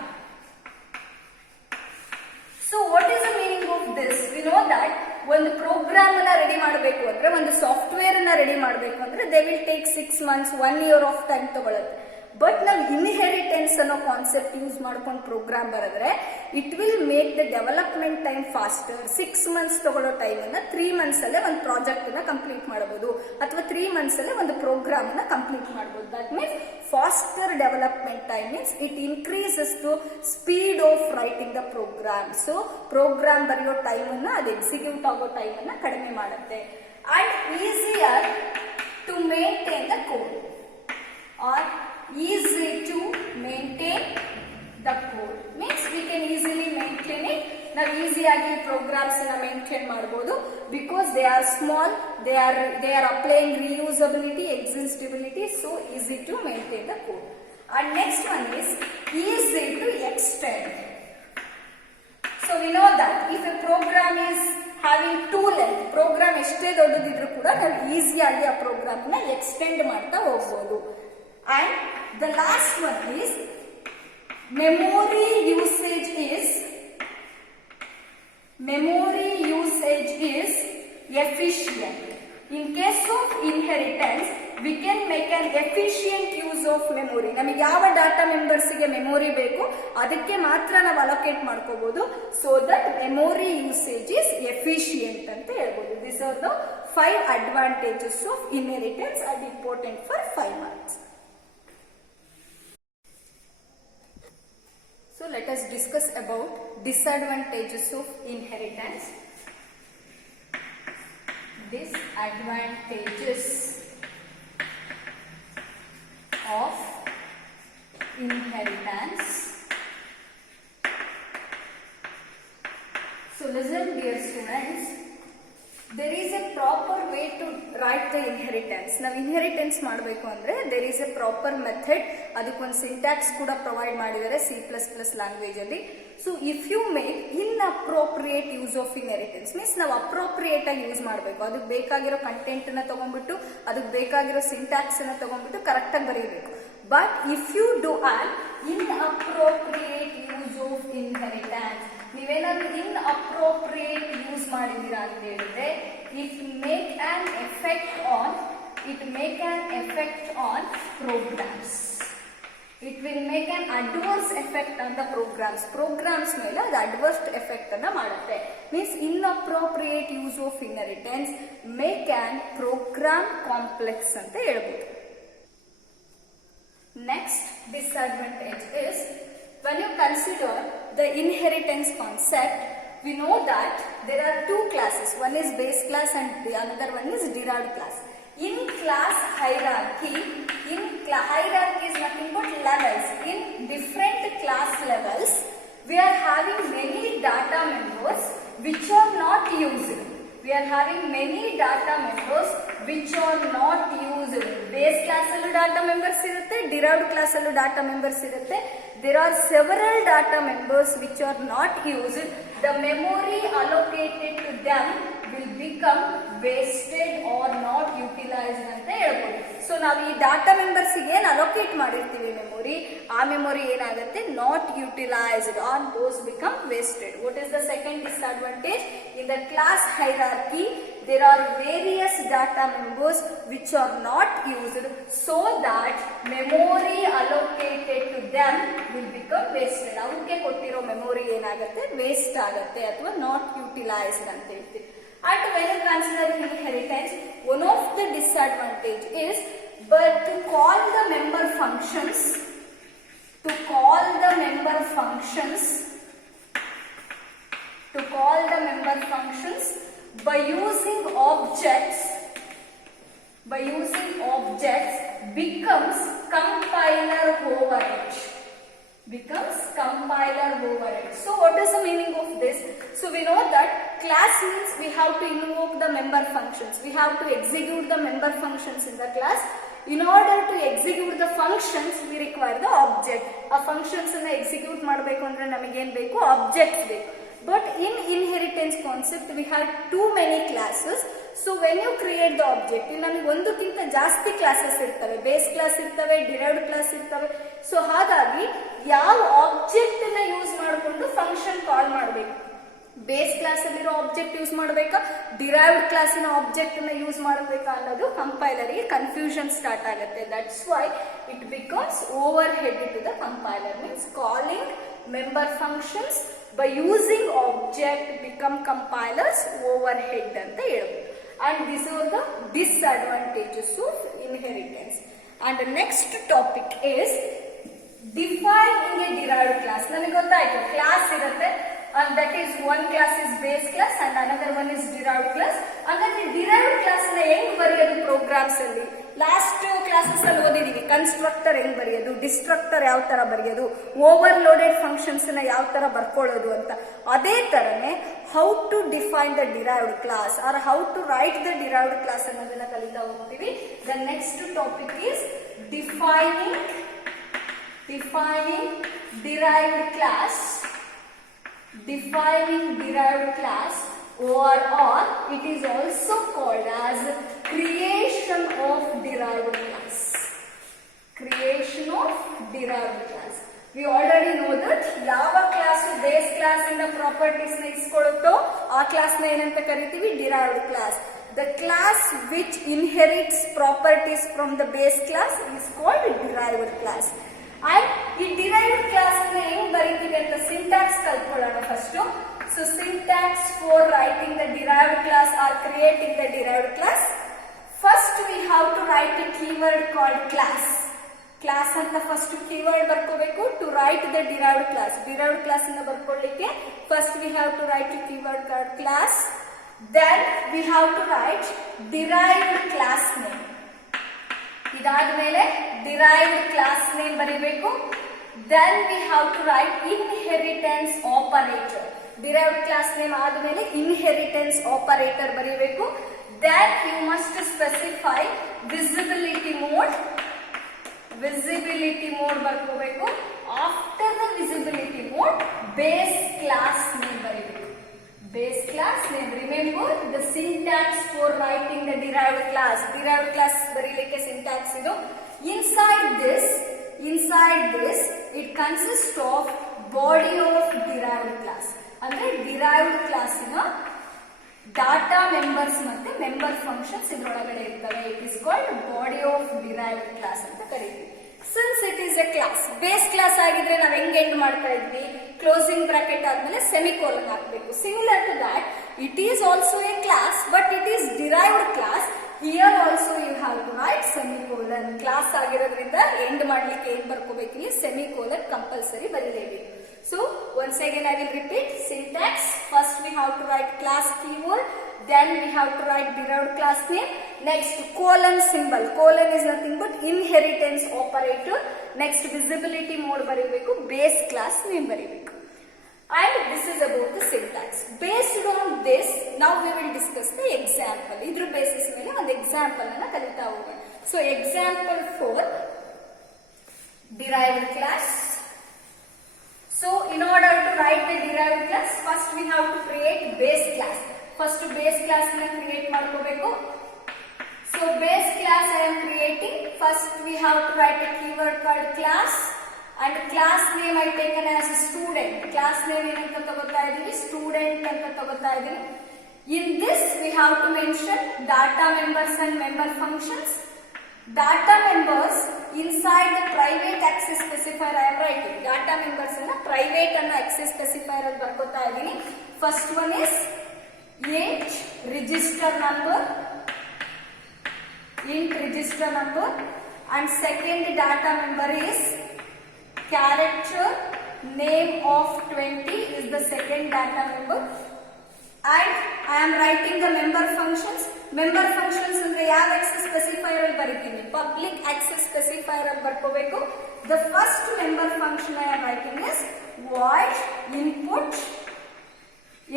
So what is the meaning of this? We know that ಒಂದು ಪ್ರೋಗ್ರಾಮ್ ಅನ್ನ ರೆಡಿ ಮಾಡಬೇಕು ಅಂದ್ರೆ, ಒಂದು ಸಾಫ್ಟ್ವೇರ್ ಅನ್ನ ರೆಡಿ ಮಾಡಬೇಕು ಅಂದ್ರೆ they will take 6 months, 1 year of time ತಗೊಳುತ್ತೆ. ಬಟ್ ನಾವು ಇನ್ಹೆರಿಟೆನ್ಸ್ ಅನ್ನೋ ಕಾನ್ಸೆಪ್ಟ್ ಯೂಸ್ ಮಾಡ್ಕೊಂಡು ಪ್ರೋಗ್ರಾಮ್ ಬರೆದ್ರೆ it will make the development time faster. 6 months ತಗೊಳ್ಳೋ ಟೈಮ್ ಅನ್ನ 3 months ಅಲ್ಲೇ ಒಂದು ಪ್ರಾಜೆಕ್ಟ್ ಅನ್ನ ಕಂಪ್ಲೀಟ್ ಮಾಡಬಹುದು, ಅಥವಾ 3 months ಅಲ್ಲೇ ಒಂದು ಪ್ರೋಗ್ರಾಮ್ ಅನ್ನ ಕಂಪ್ಲೀಟ್ ಮಾಡಬಹುದು. That means faster development time means it increases to speed of writing the program. So program ಬರೆಯೋ ಟೈಮ್ ಅನ್ನ, ಅದು ಎಕ್ಸಿಕ್ಯೂಟ್ ಆಗೋ ಟೈಮ್ ಅನ್ನ ಕಡಿಮೆ ಮಾಡುತ್ತೆ. And easier to maintain the code or easy to maintain the code. Means we can easily maintain it. Now easy agi programs na maintain ಮಾಡಬಹುದು because they are small, they are applying reusability, extensibility, so easy to maintain the code. And next one is easy to extend. So we know that if a program is having too length, program ಎಷ್ಟೇ ದೊಡ್ಡದಿದ್ರೂ ಕೂಡ ನಾವು ಈಸಿಯಾಗಿ ಆ ಪ್ರೋಗ್ರಾಮ್ ನ ಎಕ್ಸ್ಟೆಂಡ್ ಮಾಡ್ತಾ ಹೋಗಬಹುದು. And the last one is memory usage is efficient. In case of inheritance, we can make an efficient use of memory. ನಮಗೆ ಯಾವ ಡಾಟಾ ಮೆಂಬರ್ಸ್ ಗೆ ಮೆಮೊರಿ ಬೇಕು ಅದಕ್ಕೆ ಮಾತ್ರ ನಾವು ಅಲೋಕೇಟ್ ಮಾಡ್ಕೋಬಹುದು. So that memory usage is efficient ಅಂತ ಹೇಳ್ಬೋದು. These are the 5 advantages of inheritance and important for 5 marks. So let us discuss about disadvantages of inheritance. Disadvantages of inheritance. So listen, dear students, there is a proper way to write the inheritance. ನಾವು inheritance ಮಾಡಬೇಕು ಅಂದ್ರೆ there is a proper method. ಅದಕ್ಕೊಂದು syntax ಕೂಡ provide ಮಾಡಿದ್ದಾರೆ C++ language ಅಲ್ಲಿ. So if you make inappropriate use of inheritance means ನಾವು appropriate ಆಗಿ use ಮಾಡಬೇಕು. ಅದಕ್ಕೆ ಬೇಕಾಗಿರೋ ಕಂಟೆಂಟ್ ಅನ್ನ ತಗೊಂಡ್ಬಿಟ್ಟು, ಅದಕ್ಕೆ ಬೇಕಾಗಿರೋ ಸಿಂಟ್ಯಾಕ್ಸ್ ಅನ್ನ ತಗೊಂಡ್ಬಿಟ್ಟು ಕರೆಕ್ಟ್ ಆಗಿ ಬರೀಬೇಕು. But if you do an inappropriate use of inheritance. ನೀವೇನಾದ್ರೂ inappropriate ಯೂಸ್ ಮಾಡಿದೀರಾ ಅಂತ ಹೇಳಿದ್ರೆ it make an effect on programs. It will make an adverse effect on the programs ಮೇಲೆ ಅದು adverse effect ಅನ್ನ ಮಾಡುತ್ತೆ. Means inappropriate use of inheritance make an program complex ಅಂತ ಹೇಳ್ಬೋದು. Next disadvantage is when you consider the inheritance concept, we know that there are two classes. One is base class and the another one is derived class. In class hierarchy is nothing but levels. In different class levels, we are having many data members which are not used. Base class allu data members irutte, derived class allu data members irutte. There are several data members which are not used. The memory allocated to them will become wasted or not utilized ಅಂತ ಹೇಳ್ಬೋದು. ಸೊ ನಾವು ಈ data members ಏನು ಅಲೋಕೇಟ್ ಮಾಡಿರ್ತೀವಿ ಆ ಮೆಮೊರಿ ಏನಾಗುತ್ತೆ not utilised are those become wasted. What is the second disadvantage? In the class hierarchy there are various data members which are not used, so that memory allocated to them will become wasted. ಅವಕ್ಕೆ ಕೊಟ್ಟಿರೋ ಮೆಮೊರಿ ಏನಾಗುತ್ತೆ ವೇಸ್ಟ್ ಆಗುತ್ತೆ ಅಥವಾ not utilised ಅಂತ ಹೇಳ್ತೀವಿ. And when you consider inheritance, one of the disadvantage is but to call the member functions by using objects becomes compiler overhead. So what is the meaning of this? So we know that class means we have to invoke the member functions. We have to execute the member functions in the class. In order to execute the functions, we require the object. A functions ಅನ್ನು execute ಮಾಡಬೇಕು ಅಂದ್ರೆ ನಮಗೆ ಏನು ಬೇಕು? Objects ಬೇಕು. But in inheritance concept, we have too many classes. So when you create the object, ನಮಗೆ ಒಂದಕ್ಕಿಂತ ಜಾಸ್ತಿ ಕ್ಲಾಸಸ್ ಇರ್ತವೆ. ಬೇಸ್ ಕ್ಲಾಸ್ ಇರ್ತವೆ, ಡಿರೈವ್ಡ್ ಕ್ಲಾಸ್ ಇರ್ತವೆ. ಸೊ ಹಾಗಾಗಿ ಯಾವ ಆಬ್ಜೆಕ್ಟ್ ನ ಯೂಸ್ ಮಾಡಿಕೊಂಡು ಫಂಕ್ಷನ್ ಕಾಲ್ ಮಾಡಬೇಕು? ಬೇಸ್ ಕ್ಲಾಸ್ ಅಲ್ಲಿರೋ ಆಬ್ಜೆಕ್ಟ್ ಯೂಸ್ ಮಾಡಬೇಕಾ, ಡಿರೈವ್ಡ್ ಕ್ಲಾಸಿನ ಆಬ್ಜೆಕ್ಟ್ ನ ಯೂಸ್ ಮಾಡಬೇಕಾ ಅನ್ನೋದು ಕಂಪೈಲರ್ಗೆ ಕನ್ಫ್ಯೂಷನ್ ಸ್ಟಾರ್ಟ್ ಆಗುತ್ತೆ. That's why it becomes overhead to the compiler. Means calling member functions by using object become compilers overhead anta helbodu. And these are the disadvantages of inheritance. And the next topic is defining a derived class. Namage gottaaytu class irutte, and that is one class is base class and another one is derived class. Hagare derived class na ಹೆಂಗ್ ಬರೆಯೋದು ಪ್ರೋಗ್ರಾಮ್ಸ್ ಅಲ್ಲಿ? Last classes ಅಲ್ಲಿ ಓದಿದೀವಿ ಕನ್ಸ್ಟ್ರಕ್ಟರ್ ಹೆಂಗ್ ಬರೆಯೋದು, ಡಿಸ್ಟ್ರಕ್ಟರ್ ಯಾವ ತರ ಬರೆಯೋದು, ಓವರ್ಲೋಡೆಡ್ ಫಂಕ್ಷನ್ಸ್ ನ ಯಾವ ತರ ಬರ್ಕೊಳ್ಳೋದು ಅಂತ. ಅದೇ ತರನೇ how to define the derived class or how to write the derived class ಅನ್ನೋದನ್ನ ಕಲಿತಾ ಹೋಗ್ತೀವಿ. The next topic is defining derived class. Or it is also called as creation of derived class. We already know that ಯಾವ class base class ಇಂದ properties ನ ಇಸ್ಕೊಳ್ಳುತ್ತೋ ಆ ಕ್ಲಾಸ್ ನ ಏನಂತ ಕರಿತೀವಿ? Derived class. The class which inherits properties from the base class is called derived class. And ಈ derived class ನ ಹೆಂಗ್ ಬರೀತೀವಿ ಅಂತ ಸಿಂಟ್ಯಾಕ್ಸ್ ಕಲ್ತ್ಕೊಳ್ಳೋಣ first. So syntax for writing the derived class or creating the derived class. First we have to write a keyword called class. Class ಅಂತ first keyword ಬರ್ಕೋಬೇಕು to write the derived class. Derived class ಇಂದ ಬರ್ಕೊಳ್ಳಿಕ್ಕೆ first we have to write a keyword called class. Then we have to write derived class name. ಇದಾದ್ಮೇಲೆ derived class name ಬರಿಬೇಕು. Then we have to write inheritance operator. derived class name ಆದ್ಮೇಲೆ inheritance operator ಬರಿಬೇಕು. Then you must specify visibility mode ಬರ್ಕೋಬೇಕು. After the visibility mode base class name ಬರಿಬೇಕು. Base class name, remember the syntax for writing the derived class ಬರೀಲಿಕ್ಕೆ syntax ಇದು. Inside this it consists of body of derived class ಅಂದ್ರೆ derived ಕ್ಲಾಸಿನ data members ಮತ್ತೆ member functions ಇದರೊಳಗಡೆ ಇರ್ತವೆ. It is called body of derived class ಅಂತ ಕರೀತೀವಿ. Since it is a class, base class ಆಗಿದ್ರೆ ನಾವು ಹೆಂಗ್ ಎಂಡ್ ಮಾಡ್ತಾ ಇದ್ವಿ, ಕ್ಲೋಸಿಂಗ್ ಬ್ರಾಕೆಟ್ ಆದ್ಮೇಲೆ ಸೆಮಿಕೋಲನ್ ಹಾಕಬೇಕು. Similar to that it is also a class but it is derived class. Here also you have to write semicolon. Class ಆಗಿರೋದ್ರಿಂದ end ಮಾಡ್ಲಿಕ್ಕೆ ಏನ್ ಬರ್ಕೋಬೇಕು, ಇಲ್ಲಿ ಸೆಮಿಕೋಲನ್ ಕಂಪಲ್ಸರಿ ಬರೀಲೇಬೇಕು. So once again I will repeat syntax. First we have to write class keyword, then we have to write derived class name. Next colon symbol. Colon is nothing but inheritance operator. Next visibility mode baribeku, base class name baribeku. And this is about the syntax. Based on this, now we will discuss the example. Idru basis mele one example anna kalita hogoಣ. So example for derived class. So in order to write the derived class, first we have to create base class. First base class na create ಮಾಡ್ಕೋಬೇಕು. So base class I am creating. First we have to write a keyword called class and class name I taken as student. Class name ಏನಂತ ತಗೋತಾ ಇದೀನಿ, student ಅಂತ ತಗೋತಾ ಇದೀನಿ. In this we have to mention data members and member functions. Data members inside the private access specifier I am writing. Data members anna private anna access specifier ಅಲ್ಲಿ ಬರ್ಕೋತಾ ಇದೀನಿ. First one is age register number, int register number, and second data member is character name of 20 is the second data member. And I am writing the member functions. Member functions ಅಂದ್ರೆ ಯಾವ access specifier ಅಲ್ಲಿ ಬರೀತೀನಿ, public access specifier ಅಲ್ಲಿ ಬರ್ಕೋಬೇಕು. The first member function I am writing is void input.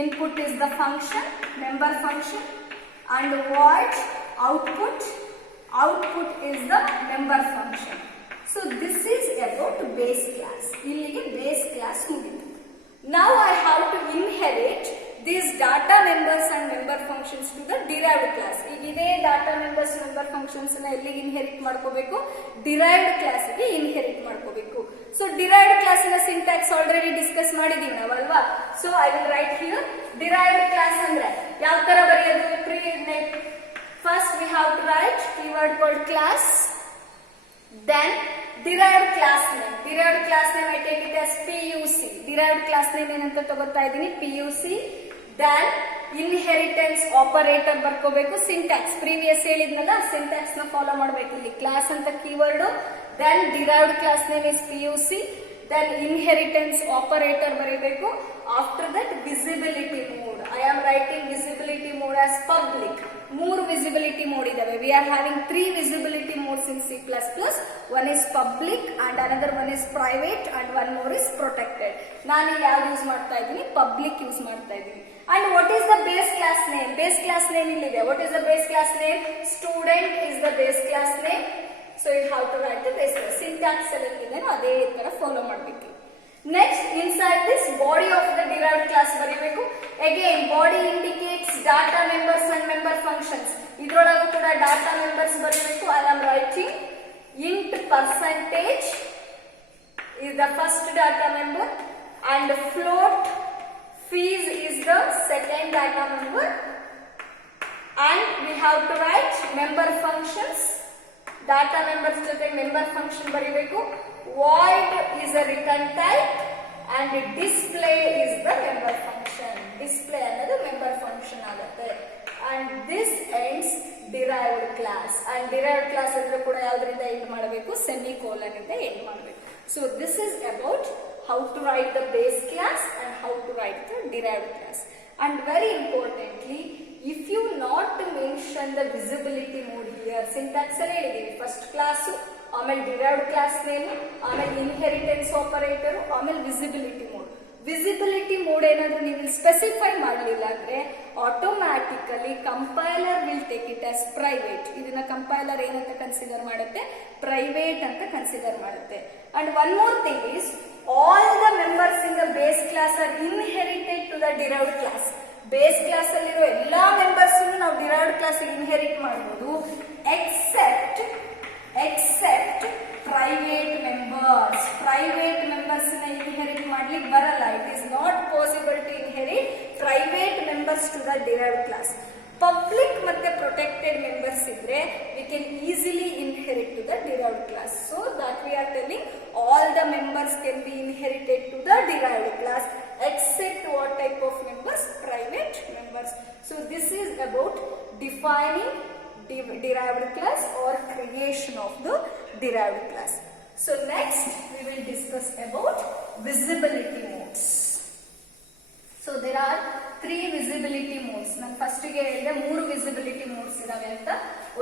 Input is the function, member function, and void output. Output is the member function. So this is about base class. ಇಲ್ಲಿಗೆ base class ಮುಗಿತು. Now I have to inherit these data members and member functions to the derived class. ಈಗ ಇದೇ data members member functions ನ ಎಲ್ಲಿಗೆ ಇನ್ಹೆರಿಟ್ ಮಾಡ್ಕೋಬೇಕು, derived class ಗೆ ಇನ್ಹೆರಿಟ್ ಮಾಡ್ಕೋಬೇಕು. So derived class ನ syntax already discuss ಮಾಡಿದೀವಿ ನಾವು ಅಲ್ವಾ. So I will write here derived class ಅಂದ್ರೆ ಯಾವ ತರ ಬರೆಯೋದು. First we have to write keyword called class, then derived class name. Derived class name I take it as PUC. Derived class name ಏನಂತ ತಗೋತಾ ಇದೀನಿ, PUC. Then inheritance operator ಬರ್ಕೋಬೇಕು. Syntax previous ಹೇಳಿದ್ನಲ್ಲ, syntax ನ ಫಾಲೋ ಮಾಡಬೇಕು. ಇಲ್ಲಿ class ಅಂತ keyword, then derived class name is PUC, then inheritance operator ಬರೀಬೇಕು. After that visibility mode. I am writing visibility mode as public. ಮೂರು visibility mode ಇದಾವೆ. We are having 3 visibility modes in C++. One is public and another one is private and one more is protected. ನಾನು ಇಲ್ಲಿ ಯಾವ್ದು ಯೂಸ್ ಮಾಡ್ತಾ ಇದ್ದೀನಿ, public use ಮಾಡ್ತಾ ಇದ್ದೀನಿ. And what is the base class name? Base class name ಇಲ್ಲಿದೆ. What is the base class name? Student is the base class name. So you have to write the base class. Syntax ಅಲ್ಲಿ ಏನಿದೆ ಅದೇ ತರ ಫಾಲೋ ಮಾಡಬೇಕು. Next, inside this body of the derived class ಬರೀಬೇಕು. Again, body indicates data members and member functions. ಇದರೊಳಗೂ ಕೂಡ data members ಬರೀಬೇಕು. I am writing int percentage is the first data member and float fees is the second data member. And we have to write member functions. Data members ಜೊತೆ member function ಬರೀಬೇಕು. Void is a return type and display is the member function. Display ಅನ್ನೋದು member function ಆಗುತ್ತೆ. And this ends derived class. And derived class ಅಂದ್ರೆ ಕೂಡ ಯಾವ್ದರಿಂದ ಎಂಡ್ ಮಾಡಬೇಕು, semicolon ಇಂದ ಎಂಡ್ ಮಾಡಬೇಕು. So this is about how to write the base class and how to write the derived class. And very importantly, if you not mention the visibility mode here, syntax ಅಲ್ಲಿ ಹೇಳಿದೀವಿ, first class, ಆಮೇಲೆ derived class name, ಆಮೇಲೆ inheritance operator, ಆಮೇಲೆ visibility mode. Visibility mode ಏನಾದ್ರೂ ನೀವು specify ಮಾಡಲಿಲ್ಲ ಅಂದ್ರೆ automatically compiler will take it as private. ಇದನ್ನ ಕಂಪೈಲರ್ ಏನಂತ ಕನ್ಸಿಡರ್ ಮಾಡುತ್ತೆ, ಪ್ರೈವೇಟ್ ಅಂತ ಕನ್ಸಿಡರ್ ಮಾಡುತ್ತೆ. And one more thing is all the members in the base class are inherited to the derived class. Base class ಅಲ್ಲಿರೋ ಎಲ್ಲಾ members ನಾವು derived class inherit ಮಾಡಬಹುದು except private members. Private members ನ inherit ಮಾಡ್ಲಿಕ್ಕೆ ಬರಲ್ಲ. It is not possible to inherit private members to the derived class. Public ಮತ್ತೆ protected members ಇದ್ರೆ we can easily inherit to the derived class. So that we are telling all the members can be inherited to the derived class except what type of members? Private members. So this is about defining derived class or creation of the derived class. So next we will discuss about visibility modes. So there are 3 visibility modes. ನಾನು ಫಸ್ಟ್ ಗೆ ಹೇಳಿದೆ 3 visibility modes ಇದಾವೆ ಅಂತ.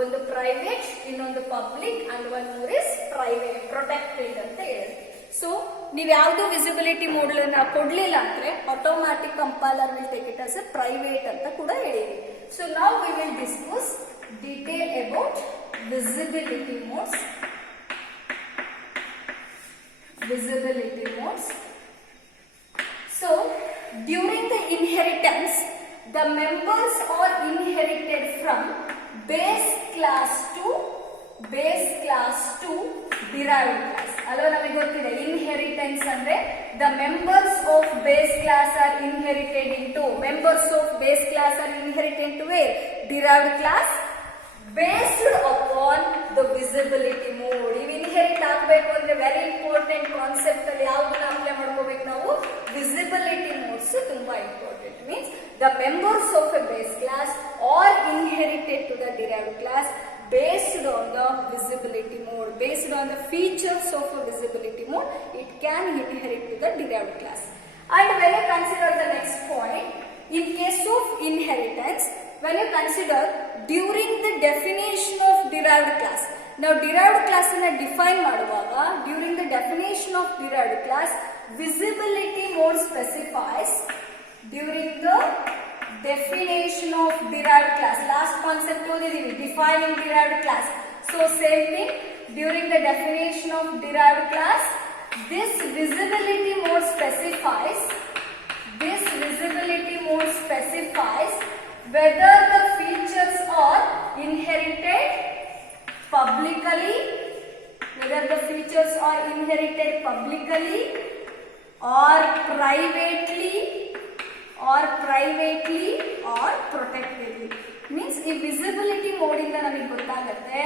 ಒಂದು ಪ್ರೈವೇಟ್, ಇನ್ನೊಂದು public and one more is private protected ಅಂತ ಹೇಳಿದೆ. ಸೊ ನೀವು ಯಾವ್ದು ವಿಸಿಬಿಲಿಟಿ ಮೋಡ್ ಕೊಡ್ಲಿಲ್ಲ ಅಂದ್ರೆ automatic compiler will take it as A private ಅಂತ ಕೂಡ ಹೇಳಿವಿ. ಸೊ ನಾವು we will discuss detail about visibility modes. Visibility modes. So during the inheritance, the members are inherited from base class to derived class. ಅಲ್ವಾ ನಮಗೆ ಗೊತ್ತಿದೆ ಇನ್ಹೆರಿಟೆನ್ಸ್ ಅಂದ್ರೆ the members of base class are inherited into members of base class are inherited into where? Derived class based upon the visibility mode. ಇವು ಇನ್ಹೆರಿಟ್ ಆಗಬೇಕು ಅಂದ್ರೆ very important concept ಅಲ್ಲಿ ಯಾವ್ದನ್ನ apply ಮಾಡ್ಕೋಬೇಕು ನಾವು? ವಿಸಿಬಿಲಿಟಿ ಮೋಡ್ಸ್ ತುಂಬಾ important. Means the members of a base class are inherited to the derived class based on the visibility mode, based on the features of a visibility mode, it can inherit to the derived class. And when you consider the next point, in case of inheritance, when you consider during the definition of derived class, now derived class ಅನ್ನು define ಮಾಡುವಾಗ during the definition of derived class, visibility mode specifies during the definition of derived class. Last concept ಓದಿದೀವಿ defining derived class. So same thing during the definition of derived class, this visibility mode specifies whether the features are inherited publicly or privately or protectedly. Means ಈ visibility mode ಇಂದ ನಮಗೆ ಗೊತ್ತಾಗುತ್ತೆ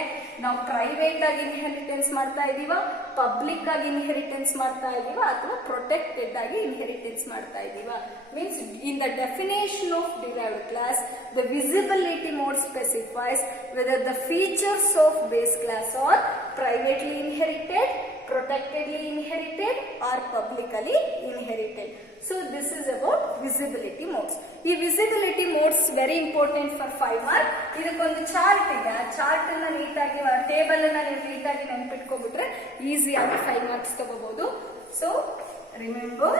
ನಾವು ಪ್ರೈವೇಟ್ ಆಗಿ inheritance ಮಾಡ್ತಾ ಇದೀವ, ಪಬ್ಲಿಕ್ ಆಗಿ ಇನ್ಹೆರಿಟೆನ್ಸ್ ಮಾಡ್ತಾ ಇದೀವ ಅಥವಾ ಪ್ರೊಟೆಕ್ಟೆಡ್ ಆಗಿ ಇನ್ಹೆರಿಟೆನ್ಸ್ ಮಾಡ್ತಾ ಇದೀವ. Means in the definition of derived class the visibility mode specifies whether the features of base class are privately inherited, protectedly inherited or publicly inherited. So this is about visibility modes. ಈ visibility modes very important for 5 mark. ಇದಕ್ಕೊಂದು ಚಾರ್ಟ್ ಇದೆ. ಆ ಚಾರ್ಟ್ ಅನ್ನ ನೀಟಾಗಿ ಟೇಬಲ್ ಅನ್ನ ನೀವು ನೀಟಾಗಿ ನೆನಪಿಟ್ಕೊಂಡ್ಬಿಟ್ರೆ ಈಸಿ ಆಗಿ 5 marks ತಗೋಬಹುದು. So remember,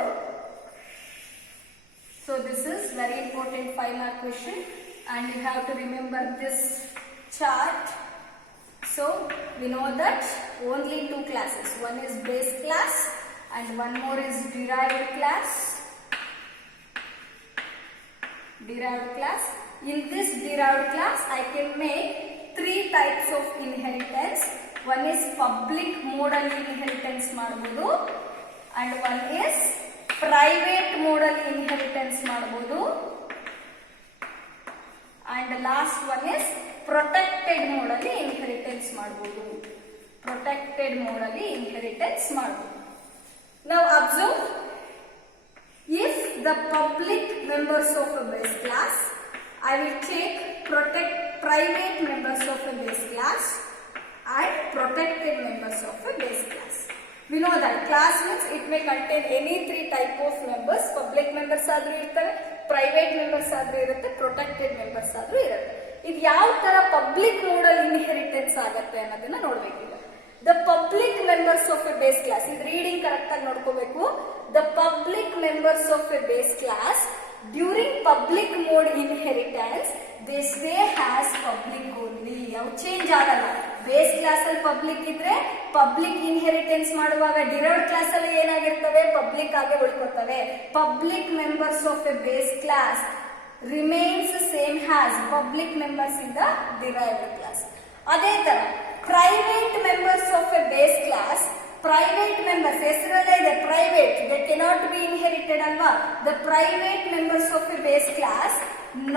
so this is very important 5 mark question and you have to remember this chart. So we know that only 2 classes, one is base class and one more is derived class. In this derived class I can make 3 types of inheritance. One is public modal inheritance ಮಾಡಬಹುದು and one is private modal inheritance ಮಾಡಬಹುದು and the last one is protected mode ಅಲ್ಲಿ ಇನ್ಹೆರಿಟೆನ್ಸ್ ಮಾಡಬಹುದು. Now observe, if the public members of a base class, I will take private members of a base class and protected members of a base class. We know that class means it may contain any 3 type of members. Public members ಆದ್ರೂ ಇರ್ತವೆ, private members ಆದ್ರೂ ಇರುತ್ತೆ, protected members ಆದ್ರೂ ಇರುತ್ತೆ. ಇದು ಯಾವ ತರ public model inheritance ಆಗುತ್ತೆ ಅನ್ನೋದನ್ನ ನೋಡ್ಬೇಕೀಗ. The public members of a base class, ಇದು ರೀಡಿಂಗ್ ಕರೆಕ್ಟ್ ಆಗಿ ನೋಡ್ಕೋಬೇಕು. The public members of a base class during public mode inheritance they stay has public only. ಅವು ಚೇಂಜ್ ಆಗಲ್ಲ. ಬೇಸ್ ಕ್ಲಾಸ್ ಅಲ್ಲಿ public ಇದ್ರೆ ಪಬ್ಲಿಕ್ ಇನ್ಹೆರಿಟೆನ್ಸ್ ಮಾಡುವಾಗ derived class ಅಲ್ಲಿ ಏನಾಗಿರ್ತವೆ? ಪಬ್ಲಿಕ್ ಆಗಿ ಉಳ್ಕೊತವೆ. Public members of a base class remains same as public members in the derived class. ಅದೇ ತರ private members of a base class, private members, ಹೆಸರಲ್ಲೇ ಇದೆ private, they cannot be inherited ಅಲ್ವಾ, the private members of a base class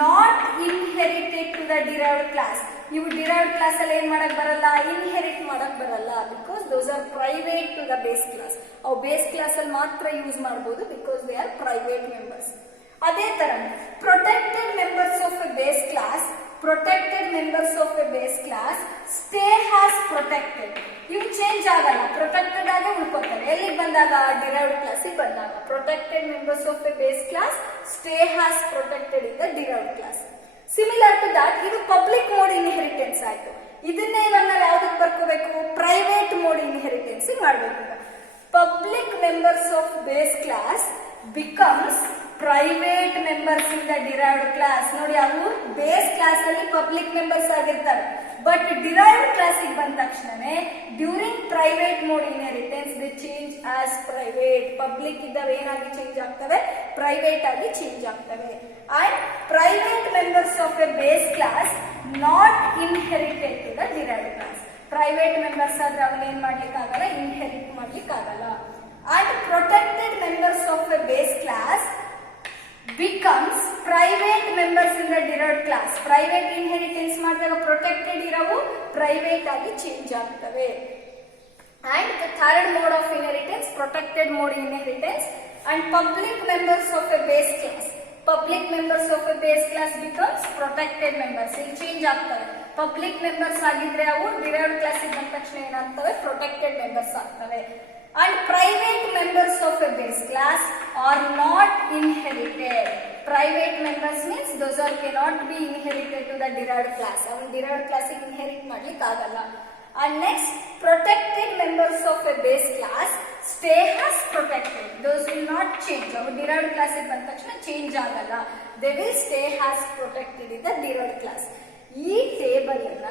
not inherited to the derived class. ಇವು derived class ಅಲ್ಲಿ ಏನ್ ಮಾಡಕ್ ಬರಲ್ಲ, ಇನ್ಹೆರಿಟ್ ಮಾಡಕ್ ಬರಲ್ಲ, because those are private to the base class. ಅವು ಬೇಸ್ ಕ್ಲಾಸ್ ಅಲ್ಲಿ ಮಾತ್ರ ಯೂಸ್ ಮಾಡಬಹುದು, because they are private members. ಅದೇ ತರ protected members of a base class, protected members of a base class stay as protected. ಇವು ಚೇಂಜ್ ಆಗಲ್ಲ, ಪ್ರೊಟೆಕ್ಟೆಡ್ ಆಗಿ ಉಳ್ಕೋತಾರೆ. ಎಲ್ಲಿಗೆ ಬಂದಾಗ, ಡಿರೈವ್ಡ್ ಕ್ಲಾಸಿಗೆ ಬಂದಾಗ. protected members of a base class stay as protected in the derived class. Similar to that ಇದು public mode inheritance ಆಯ್ತು. ಇದನ್ನೇ ಇವಾಗ ನಾವು ಯಾವ್ದಕ್ಕೆ ಬರ್ಕೋಬೇಕು, ಪ್ರೈವೇಟ್ ಮೋಡ್ ಇನ್ಹೆರಿಟೆನ್ಸ್ ಮಾಡಬೇಕು. Public members of base class becomes private members in the derived class. ನೋಡಿ, ಅವು ಬೇಸ್ ಕ್ಲಾಸ್ ಅಲ್ಲಿ ಪಬ್ಲಿಕ್ ಮೆಂಬರ್ಸ್ ಆಗಿರ್ತಾರೆ, ಬಟ್ ಡಿರೈವ್ಡ್ ಕ್ಲಾಸಿಗೆ ಬಂದ ತಕ್ಷಣನೇ during private mode inheritance they change as private. Public ಇದ್ದಾವೆ ಏನಾಗಿ ಚೇಂಜ್ ಆಗ್ತವೆ, ಪ್ರೈವೇಟ್ ಆಗಿ ಚೇಂಜ್ ಆಗ್ತವೆ. And private members of a base class not inherited to the derived class. Private members ಆದ್ರೆ ಅವನ್ನ ಏನ್ ಮಾಡ್ಲಿಕ್ಕೆ ಆಗಲ್ಲ, ಇನ್ಹೆರಿಟ್ ಮಾಡ್ಲಿಕ್ಕೆ ಆಗಲ್ಲ. And protected members of a base class becomes private members in the derived class. Private inheritance ಮಾಡಿದಾಗ protected ಇರವು private ಆಗಿ ಚೇಂಜ್ ಆಗ್ತವೆ. And the third mode of inheritance, protected mode inheritance, and public members of a base class. Public members of a base class becomes protected members. ಇಲ್ಲಿ ಚೇಂಜ್ ಆಗ್ತವೆ. Public members ಆಗಿದ್ರೆ ಅವು ಡಿರೈವ್ಡ್ ಕ್ಲಾಸಿಗೆ ಬಂದ ತಕ್ಷಣ ಏನಾಗ್ತವೆ, ಪ್ರೊಟೆಕ್ಟೆಡ್ ಮೆಂಬರ್ಸ್ ಆಗ್ತವೆ. And private members of a base class are not inherited. Private members means those are cannot be inherited to the derived class. Avan derived class ಗೆ inherit ಮಾಡ್ಲಿಕ್ಕೆ ಆಗಲ್ಲ. And next, protected members of a base class stay as protected. Those will not change. Avu derived class ಗೆ ಬಂದ ತಕ್ಷಣ change ಆಗಲ್ಲ. They will stay as protected in the derived class. ಈ table ಅನ್ನ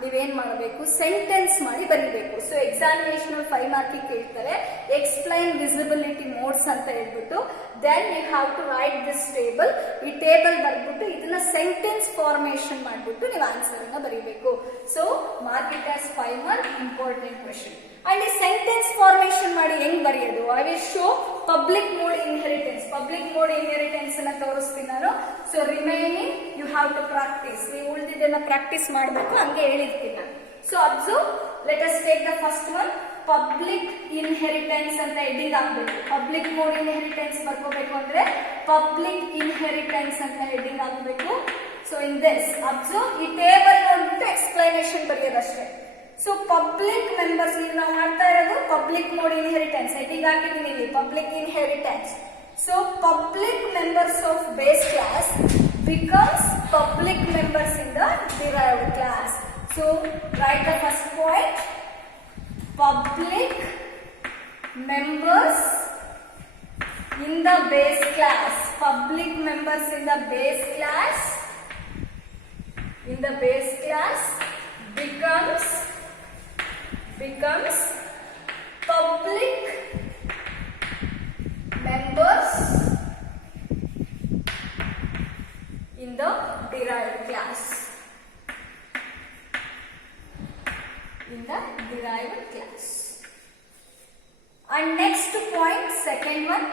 ನೀವೇನ್ ಮಾಡಬೇಕು, ಸೆಂಟೆನ್ಸ್ ಮಾಡಿ ಬರೀಬೇಕು. ಸೊ ಎಕ್ಸಾಮಿನೇಷನ್ 5 ಮಾರ್ಕ್ ಕೇಳ್ತಾರೆ, ಎಕ್ಸ್ಪ್ಲೈನ್ ವಿಸಿಬಿಲಿಟಿ ಮೋಡ್ಸ್ ಅಂತ ಹೇಳ್ಬಿಟ್ಟು, then you have to write this table. ಈ ಟೇಬಲ್ ಬರ್ಬಿಟ್ಟು ಇದನ್ನ ಸೆಂಟೆನ್ಸ್ ಫಾರ್ಮೇಶನ್ ಮಾಡ್ಬಿಟ್ಟು ನೀವು ಆನ್ಸರ್ ಅನ್ನ ಬರೀಬೇಕು. So mark it as 5 mark important question. And ಈ ಸೆಂಟೆನ್ಸ್ ಫಾರ್ಮೇಶನ್ ಮಾಡಿ ಹೆಂಗ್ ಬರೆಯೋದು, I will show public mode inheritance. Public mode inheritance ಅನ್ನ ತೋರಿಸ್ತೀನಿ ನಾನು. So remaining you have to practise. ನೀವು ಉಳಿದಿದ್ದನ್ನ ಪ್ರಾಕ್ಟೀಸ್ ಮಾಡಬೇಕು, ಹಂಗೆ ಹೇಳಿರ್ತೀನಿ ನಾನು. So observe, let us take the first one, public inheritance ಅಂತ ಹೆಡಿಂಗ್ ಹಾಕ್ಬೇಕು. ಪಬ್ಲಿಕ್ ಮೋಡ್ ಇನ್ಹೆರಿಟೆನ್ಸ್ ಬರ್ಕೋಬೇಕು ಅಂದ್ರೆ ಪಬ್ಲಿಕ್ ಇನ್ಹೆರಿಟೆನ್ಸ್ ಅಂತ ಹೆಡಿಂಗ್ ಹಾಕ್ಬೇಕು. ಸೊ ಇನ್ ದಿಸ್ ಅಬ್ಸರ್ವ್, ಈ ಟೇಬಲ್ ನೋಡ್ಬಿಟ್ಟು ಎಕ್ಸ್ಪ್ಲನೇಷನ್ ಬರೆಯೋದಷ್ಟೇ. ಸೊ ಪಬ್ಲಿಕ್ ಮೆಂಬರ್ಸ್, ಈಗ ನಾವು ಮಾಡ್ತಾ ಇರೋದು ಪಬ್ಲಿಕ್ ಮೋಡ್ ಇನ್ಹೆರಿಟೆನ್ಸ್. ಹೆಡಿಂಗ್ ಹಾಕಿದ್ದೀನಿ ಇಲ್ಲಿ, public inheritance. So public members of base class becomes public members in the derived class. So write the first point, public members in the base class. Public members in the base class, in the base class becomes public members in the derived class. In the derived class. And next point, second one,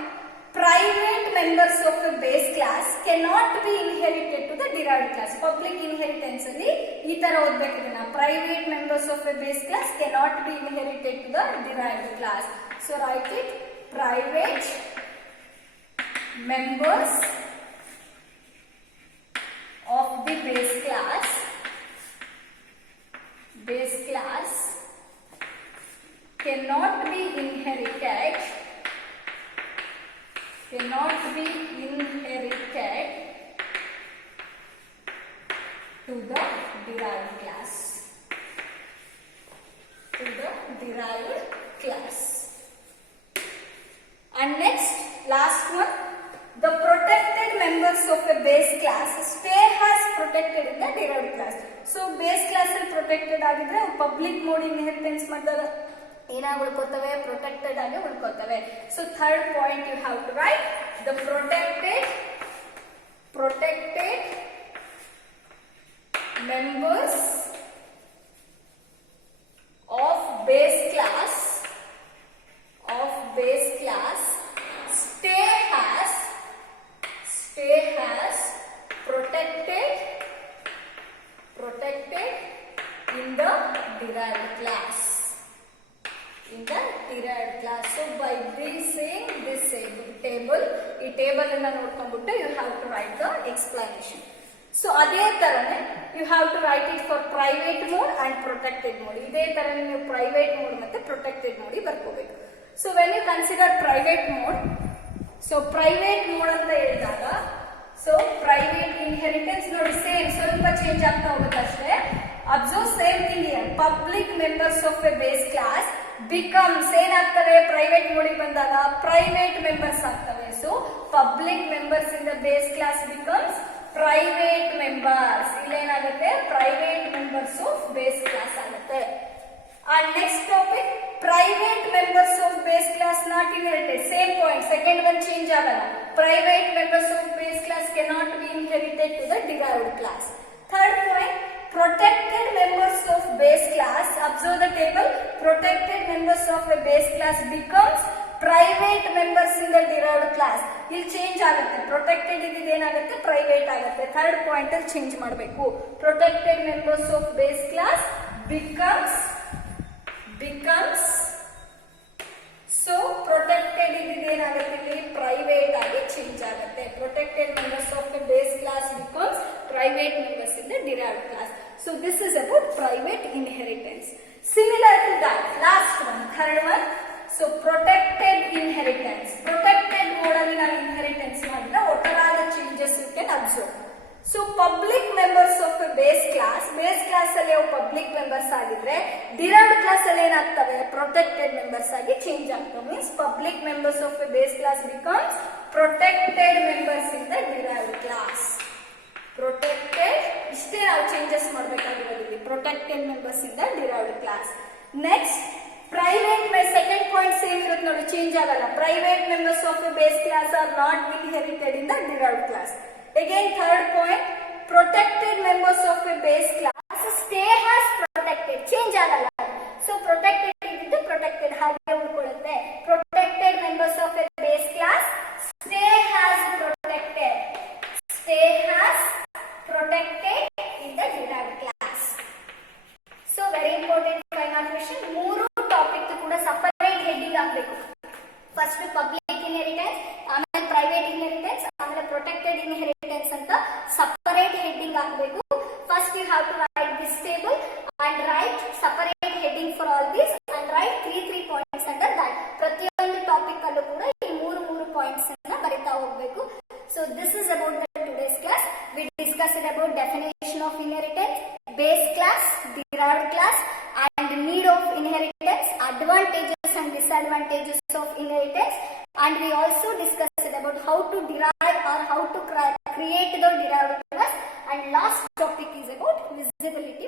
private members of a base class cannot be inherited to the derived class. Public inheritance alli ee tara odbeku idana. Private members of a base class cannot be inherited to the derived class. So write it, private members of the base class cannot be inherited to the derived class. And next, last one, the protected members of a base class stay as protected in the derived class. So base class ಅಲ್ಲಿ protected ಆಗಿದ್ರೆ public mode inheritance ಮಾಡಿದಾಗ ಏನಾಗಿ ಉಳ್ಕೋತವೆ, protected ಆಗಿ ಉಳ್ಕೋತವೆ. So third point you have to write, the protected members stay as protected in the derived class. In the derived class. So by this saying this table, ಈ ಟೇಬಲ್ ಅನ್ನು ನೋಡ್ಕೊಂಡ್ಬಿಟ್ಟು you have to write the explanation. So ಅದೇ ತರನೇ you have to write it for private mode and protected mode. ಇದೇ ತರನೇ ನೀವು private mode ಮತ್ತೆ protected mode ಬರ್ಕೋಬೇಕು. So when you consider private mode, so private mode ಅಂತ ಹೇಳಿದಾಗ so private inheritance ನೋಡಿ ಸೇಮ್ ಸ್ವಲ್ಪ ಚೇಂಜ್ ಆಗ್ತಾ ಹೋಗುತ್ತೆ ಅಷ್ಟೇ. Observe same thing here. Public members of a base class becomes ಏನಾಗ್ತವೆ ಪ್ರೈವೇಟ್ ಮೋಡಿಗೆ ಬಂದಾಗ ಪ್ರೈವೇಟ್ ಮೆಂಬರ್ಸ್ ಆಗ್ತವೆ. So public members in the base class becomes private members. ಇಲ್ಲೇನಾಗುತ್ತೆ private members of base class ಆಗುತ್ತೆ. And next topic, private members of base class not inherited. Same point, second one change ಆಗಲ್ಲ. Private members of base class cannot be inherited to the derived class. Third point, protected members of base class, observe the table, protected members of a base class becomes private members in the derived class. ಇಲ್ಲಿ ಚೇಂಜ್ ಆಗುತ್ತೆ. ಪ್ರೊಟೆಕ್ಟೆಡ್ ಇದ್ದಿದ್ದು ಏನಾಗುತ್ತೆ ಪ್ರೈವೇಟ್ ಆಗುತ್ತೆ. Third point ಅಲ್ಲಿ ಚೇಂಜ್ ಮಾಡಬೇಕು. Protected members of base class becomes so protected ಇದ್ದಿದ್ದು ಏನಾಗುತ್ತೆ ಇಲ್ಲಿ ಪ್ರೈವೇಟ್ ಆಗಿ ಚೇಂಜ್ ಆಗುತ್ತೆ. Protected members of the base class becomes private members in the derived class. So this is about private inheritance. Similar to that, last one, third one. So protected inheritance. Protected mode ಅಲ್ಲಿ ನಾವು inheritance ಮಾಡಿದ್ರೆ what are the changes you can observe. So public members of a base class ಅಲ್ಲಿ ಅವು public members ಆಗಿದ್ರೆ derived class ಅಲ್ಲಿ ಏನಾಗ್ತವೆ protected members ಆಗಿ change ಆಗ್ತವೆ. Means public members of a base class becomes protected members in the derived class. Protected ಇಷ್ಟೇ ನಾವು changes ಮಾಡಬೇಕಾಗಿರೋದು ಇಲ್ಲಿ protected members in the derived class. Next private second point same ಇರುತ್ತೆ ನೋಡಿ, ಚೇಂಜ್ ಆಗಲ್ಲ. Private members of a base class are not inherited in the derived class. Again third point, protected members of a base class stay has protected, change ಆಗಲ್ಲ. So protected ಇದ್ದು protected ಹಾಗೆ ಉಳ್ಕೊಳ್ಳುತ್ತೆ. Protected members of a base class stay has protected, stay has protected in the derived class. So very important final question. ಮೂರು topic ಕೂಡ separate heading ಆಗಬೇಕು. First public inheritance, ಆಮೇಲೆ private inheritance, ಆಮೇಲೆ protected inheritance ಅಂತ separate heading ಆಗಬೇಕು. First you have to write this table and write separate heading for all this and write 3 points under that. ಪ್ರತಿಯೊಂದು topic ಅಲ್ಲೂ ಕೂಡ ಈ ಮೂರು ಪಾಯಿಂಟ್ಸ್ ಅನ್ನ ಬರಿತಾ ಹೋಗಬೇಕು. So this is about the today's class. We discussed about definition of inheritance, base class, derived class, and need of inheritance, advantages and disadvantages of inheritance, and we also discussed about how to derive or how to create the derived class, and last topic is about visibility